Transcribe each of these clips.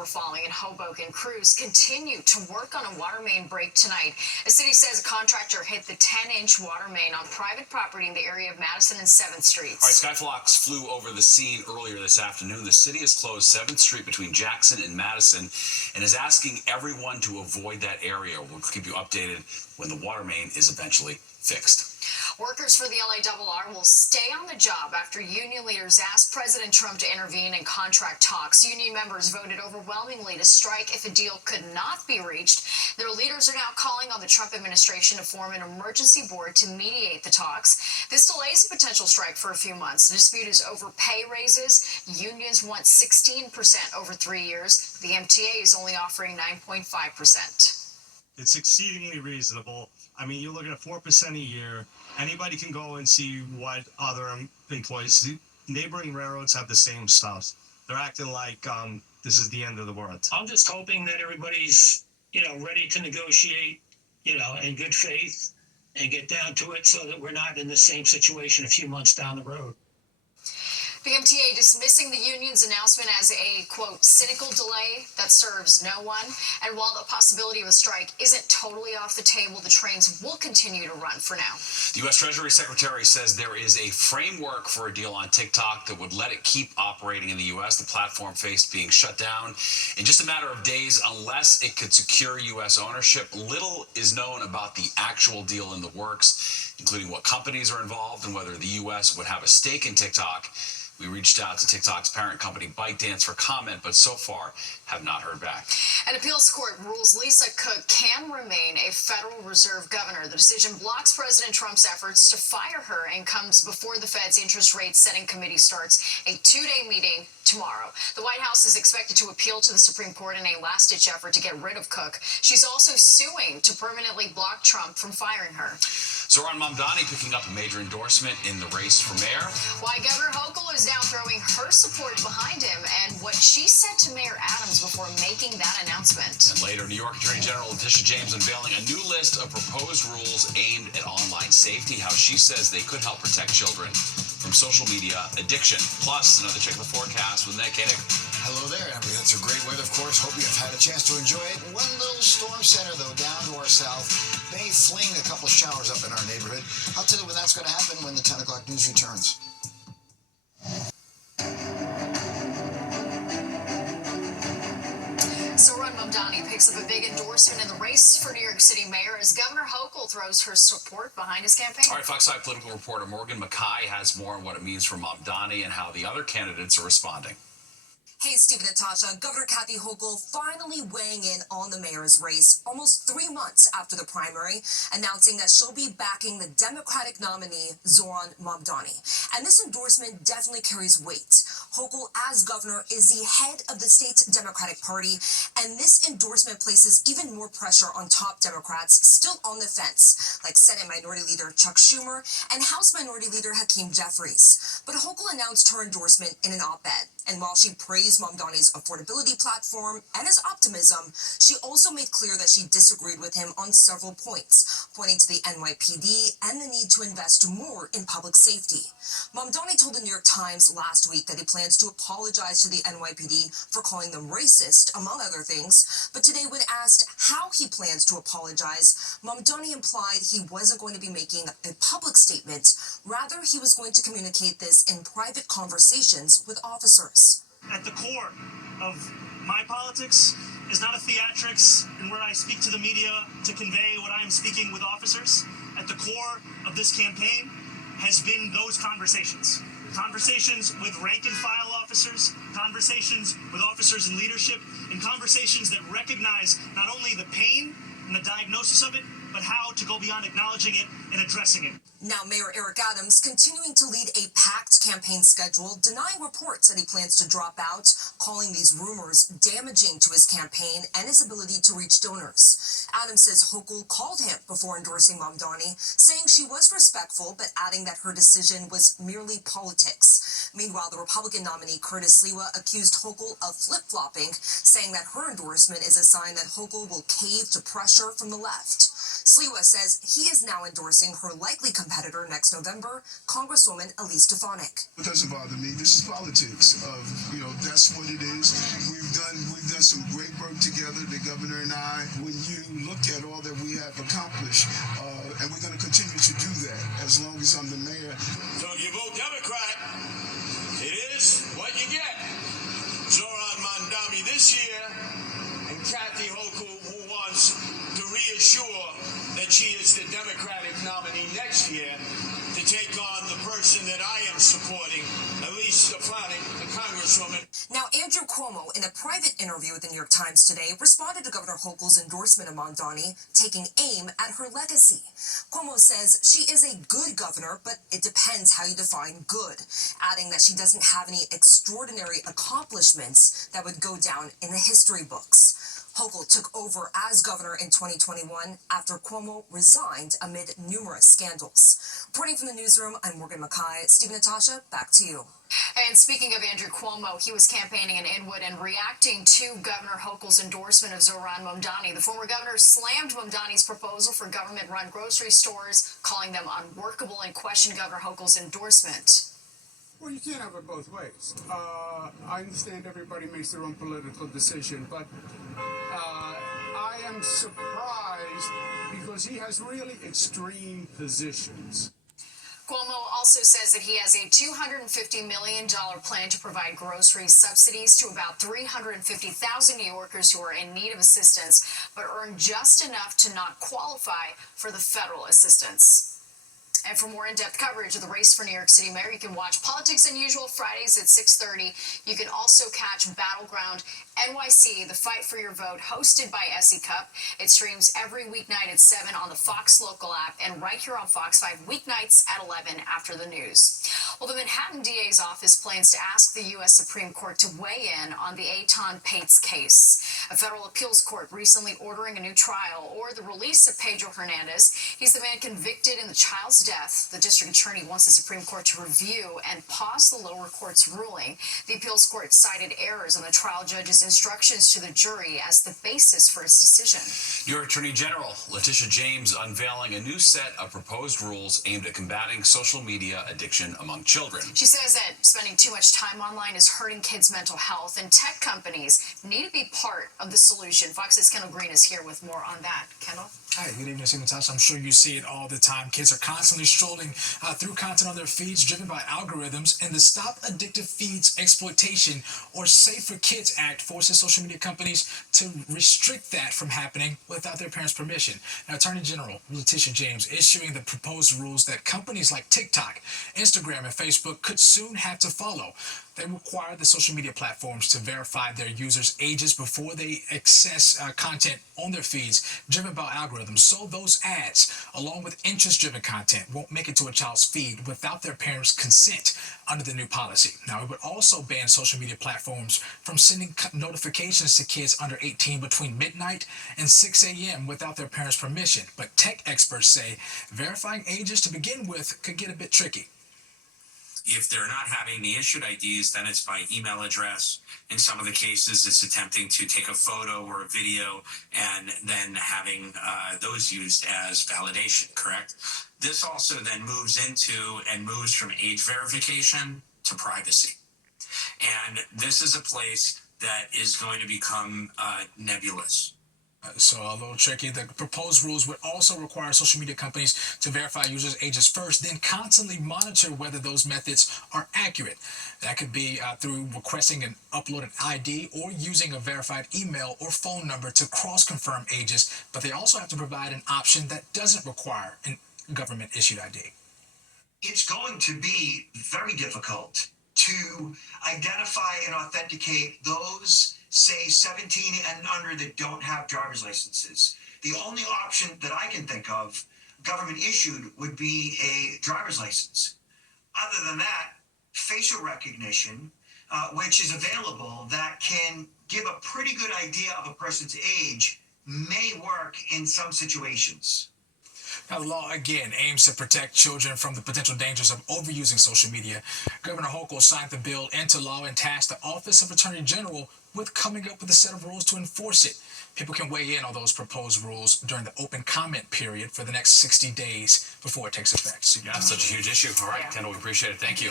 were falling in Hoboken. Crews continue to work on a water main break tonight. The city says a contractor hit the 10-inch water main on private property in the area of Madison and 7th Streets. All right, Skyflocks flew over the scene earlier this afternoon. The city has closed 7th Street between Jackson and Madison and is asking everyone to avoid that area. We'll keep you updated when the water main is eventually fixed. Workers for the LARR will stay on the job after union leaders asked President Trump to intervene in contract talks. Union members voted overwhelmingly to strike if a deal could not be reached. Their leaders are now calling on the Trump administration to form an emergency board to mediate the talks. This delays a potential strike for a few months. The dispute is over pay raises. Unions want 16% over 3 years. The MTA is only offering 9.5%. It's exceedingly reasonable. I mean, you're looking at 4% a year. Anybody can go and see what other employees, neighboring railroads have the same stuff. They're acting like this is the end of the world. I'm just hoping that everybody's, ready to negotiate, in good faith and get down to it so that we're not in the same situation a few months down the road. The MTA dismissing the union's announcement as a, quote, cynical delay that serves no one. And while the possibility of a strike isn't totally off the table, the trains will continue to run for now. The U.S. Treasury Secretary says there is a framework for a deal on TikTok that would let it keep operating in the U.S. The platform faced being shut down in just a matter of days unless it could secure U.S. ownership. Little is known about the actual deal in the works, including what companies are involved and whether the U.S. would have a stake in TikTok. We reached out to TikTok's parent company, ByteDance, for comment, but so far have not heard back. An appeals court rules Lisa Cook can remain a Federal Reserve governor. The decision blocks President Trump's efforts to fire her and comes before the Fed's interest rate setting committee starts a 2-day meeting tomorrow. The White House is expected to appeal to the Supreme Court in a last-ditch effort to get rid of Cook. She's also suing to permanently block Trump from firing her. Zohran Mamdani picking up a major endorsement in the race for mayor. Why Governor Hochul is now throwing her support behind him and what she said to Mayor Adams before making that announcement. And later, New York Attorney General Letitia James unveiling a new list of proposed rules aimed at online safety, how she says they could help protect children from social media addiction. Plus, another check of the forecast with Nick Koenig. Hello there. We had some great weather, of course. Hope you've had a chance to enjoy it. One little storm center, though, down to our south. May fling a couple showers up in our neighborhood. I'll tell you when that's going to happen when the 10 o'clock news returns. Zohran Mamdani picks up a big endorsement in the race for New York City mayor as Governor Hochul throws her support behind his campaign. All right, Fox 5 political reporter Morgan Mackay has more on what it means for Mamdani and how the other candidates are responding. Hey, Steve and Natasha, Governor Kathy Hochul finally weighing in on the mayor's race almost 3 months after the primary, announcing that she'll be backing the Democratic nominee, Zohran Mamdani. And this endorsement definitely carries weight. Hochul, as governor, is the head of the state's Democratic Party, and this endorsement places even more pressure on top Democrats still on the fence, like Senate Minority Leader Chuck Schumer and House Minority Leader Hakeem Jeffries. But Hochul announced her endorsement in an op-ed, and while she praised Mamdani's affordability platform and his optimism, she also made clear that she disagreed with him on several points, pointing to the NYPD and the need to invest more in public safety. Mamdani told the New York Times last week that he plans to apologize to the NYPD for calling them racist, among other things, but today when asked how he plans to apologize, Mamdani implied he wasn't going to be making a public statement. Rather, he was going to communicate this in private conversations with officers. At the core of my politics is not a theatrics and where I speak to the media to convey what I am speaking with officers. At the core of this campaign has been those conversations. Conversations with rank and file officers, conversations with officers in leadership, and conversations that recognize not only the pain and the diagnosis of it, but how to go beyond acknowledging it and addressing it. Now, Mayor Eric Adams continuing to lead a packed campaign schedule, denying reports that he plans to drop out, calling these rumors damaging to his campaign and his ability to reach donors. Adams says Hochul called him before endorsing Mamdani, saying she was respectful, but adding that her decision was merely politics. Meanwhile, the Republican nominee Curtis Sliwa accused Hochul of flip-flopping, saying that her endorsement is a sign that Hochul will cave to pressure from the left. Sliwa says he is now endorsing her likely competitor next November, Congresswoman Elise Stefanik. It doesn't bother me. This is politics. That's what it is. We've done done some great work together, the governor and I. When you look at all that we have accomplished, and we're going to continue to do that as long as I'm the mayor. So if you vote Democrat, it is what you get. Zoran Mandami this year, and Kathy Hochul, who wants to reassure that she is the Democratic nominee next year to take on the person that I am supporting, Elise Stefanik, the Congresswoman. Now, Andrew Cuomo, in a private interview with the New York Times today, responded to Governor Hochul's endorsement of Mamdani, taking aim at her legacy. Cuomo says she is a good governor, but it depends how you define good, adding that she doesn't have any extraordinary accomplishments that would go down in the history books. Hochul took over as governor in 2021 after Cuomo resigned amid numerous scandals. Reporting from the newsroom, I'm Morgan Mackay. Steve Natasha, back to you. And speaking of Andrew Cuomo, he was campaigning in Inwood and reacting to Governor Hochul's endorsement of Zoran Mamdani. The former governor slammed Mamdani's proposal for government-run grocery stores, calling them unworkable, and questioned Governor Hochul's endorsement. Well, you can't have it both ways. I understand everybody makes their own political decision, but I am surprised because he has really extreme positions. Cuomo also says that he has a $250 million plan to provide grocery subsidies to about 350,000 New Yorkers who are in need of assistance, but earn just enough to not qualify for the federal assistance. And for more in-depth coverage of the race for New York City Mayor, you can watch Politics Unusual Fridays at 6:30. You can also catch Battleground NYC, The Fight for Your Vote, hosted by SE Cup. It streams every weeknight at 7 on the Fox Local app and right here on Fox 5 weeknights at 11 after the news. Well, the Manhattan DA's office plans to ask the U.S. Supreme Court to weigh in on the Eitan Pates case. A federal appeals court recently ordering a new trial or the release of Pedro Hernandez. He's the man convicted in the child's death. The district attorney wants the Supreme Court to review and pause the lower court's ruling. The appeals court cited errors in the trial judge's instructions to the jury as the basis for its decision. New York Attorney General Letitia James unveiling a new set of proposed rules aimed at combating social media addiction among children. She says that spending too much time online is hurting kids' mental health, and tech companies need to be part of the solution. Fox's Kendall Green is here with more on that. Kendall? Hi, good evening, Steve Natasha. I'm sure you see it all the time. Kids are constantly strolling through content on their feeds driven by algorithms, and the Stop Addictive Feeds Exploitation or Safe for Kids Act forces social media companies to restrict that from happening without their parents' permission. Now, Attorney General Letitia James issuing the proposed rules that companies like TikTok, Instagram, and Facebook could soon have to follow. They require the social media platforms to verify their users' ages before they access content on their feeds driven by algorithms. So those ads, along with interest-driven content, won't make it to a child's feed without their parents' consent under the new policy. Now, it would also ban social media platforms from sending notifications to kids under 18 between midnight and 6 a.m. without their parents' permission. But tech experts say verifying ages to begin with could get a bit tricky. If they're not having the issued IDs, then it's by email address. In some of the cases, it's attempting to take a photo or a video and then having those used as validation, correct? This also then moves into and moves from age verification to privacy. And this is a place that is going to become nebulous. So a little tricky. The proposed rules would also require social media companies to verify users' ages first, then constantly monitor whether those methods are accurate. That could be through requesting an uploaded ID or using a verified email or phone number to cross-confirm ages, but they also have to provide an option that doesn't require a government-issued ID. It's going to be very difficult to identify and authenticate those, say, 17 and under that don't have driver's licenses. The only option that I can think of, government issued, would be a driver's license. Other than that, facial recognition, which is available, that can give a pretty good idea of a person's age, may work in some situations. Now, the law, again, aims to protect children from the potential dangers of overusing social media. Governor Hochul signed the bill into law and tasked the Office of Attorney General with coming up with a set of rules to enforce it. People can weigh in on those proposed rules during the open comment period for the next 60 days before it takes effect. Yeah, such a huge issue. All right, Kendall, we appreciate it. Thank you.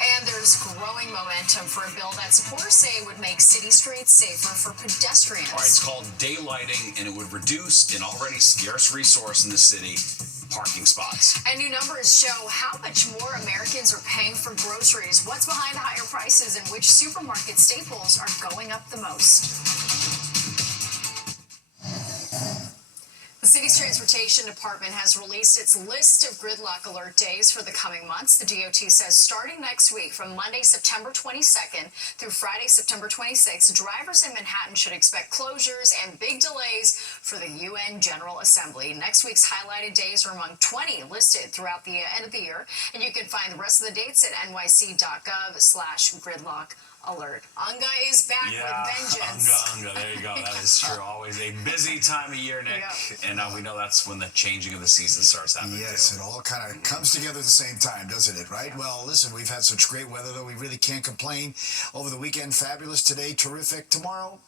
And there's growing momentum for a bill that supporters say would make city streets safer for pedestrians. All right, it's called daylighting, and it would reduce an already scarce resource in the city, parking spots. And new numbers show how much more Americans are paying for groceries, what's behind the higher prices, and which supermarket staples are going up the most. The city's transportation department has released its list of gridlock alert days for the coming months. The DOT says starting next week from Monday, September 22nd through Friday, September 26th, drivers in Manhattan should expect closures and big delays for the UN General Assembly. Next week's highlighted days are among 20 listed throughout the end of the year, and you can find the rest of the dates at nyc.gov/gridlock alert. Unga is back with vengeance. Unga, there you go. That is true. Always a busy time of year, Nick. Yep. And we know that's when the changing of the season starts happening. Yes, too. it all kind of comes together at the same time, doesn't it, right? Well, listen, we've had such great weather, though. We really can't complain. Over the weekend, fabulous. Today, terrific. Tomorrow,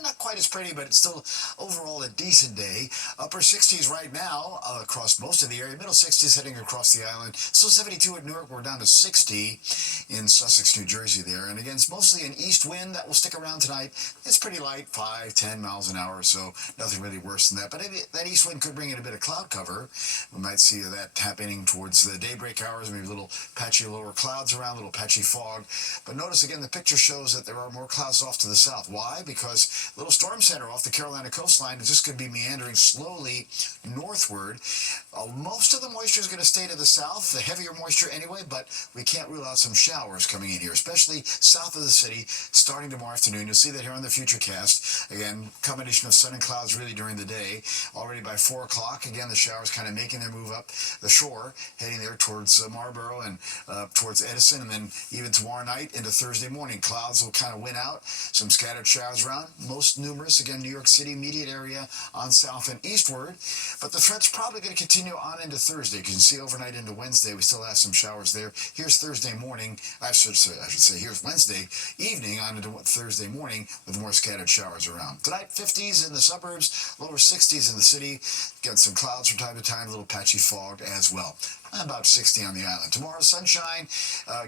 not quite as pretty, but it's still overall a decent day. Upper 60s right now across most of the area. Middle 60s heading across the island. Still 72 at Newark. We're down to 60 in Sussex, New Jersey there. And again, it's mostly an east wind that will stick around tonight. It's pretty light, 5-10 miles an hour, so nothing really worse than that. But that east wind could bring in a bit of cloud cover. We might see that happening towards the daybreak hours, maybe little patchy lower clouds around, little patchy fog. But notice again, the picture shows that there are more clouds off to the south. Why? Because little storm center off the Carolina coastline is just going to be meandering slowly northward. Most of the moisture is going to stay to the south, the heavier moisture anyway, but we can't rule out some showers coming in here, especially south of the city starting tomorrow afternoon. You'll see that here on the Futurecast. Again, combination of sun and clouds really during the day. Already by 4 o'clock, again, the showers kind of making their move up the shore, heading there towards Marlboro and towards Edison, and then even tomorrow night into Thursday morning. Clouds will kind of win out, some scattered showers around. Most numerous, again, New York City, immediate area on south and eastward. But the threat's probably going to continue on into Thursday. You can see overnight into Wednesday, we still have some showers there. Here's Thursday morning. I should say, here's Wednesday evening on into Thursday morning with more scattered showers around. Tonight, 50s in the suburbs, lower 60s in the city. Getting some clouds from time to time, a little patchy fog as well. About 60 on the island. Tomorrow, sunshine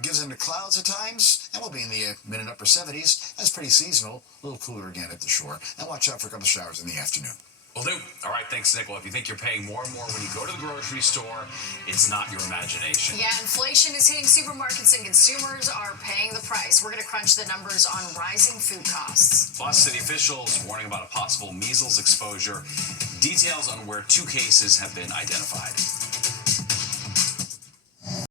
gives into clouds at times, and we'll be in the mid and upper 70s. That's pretty seasonal. A little cooler again at the shore. And watch out for a couple showers in the afternoon. Will do. All right, thanks, Nick. Well, if you think you're paying more and more when you go to the grocery store, it's not your imagination. Yeah, inflation is hitting supermarkets and consumers are paying the price. We're going to crunch the numbers on rising food costs. Plus, city officials warning about a possible measles exposure. Details on where 2 cases have been identified.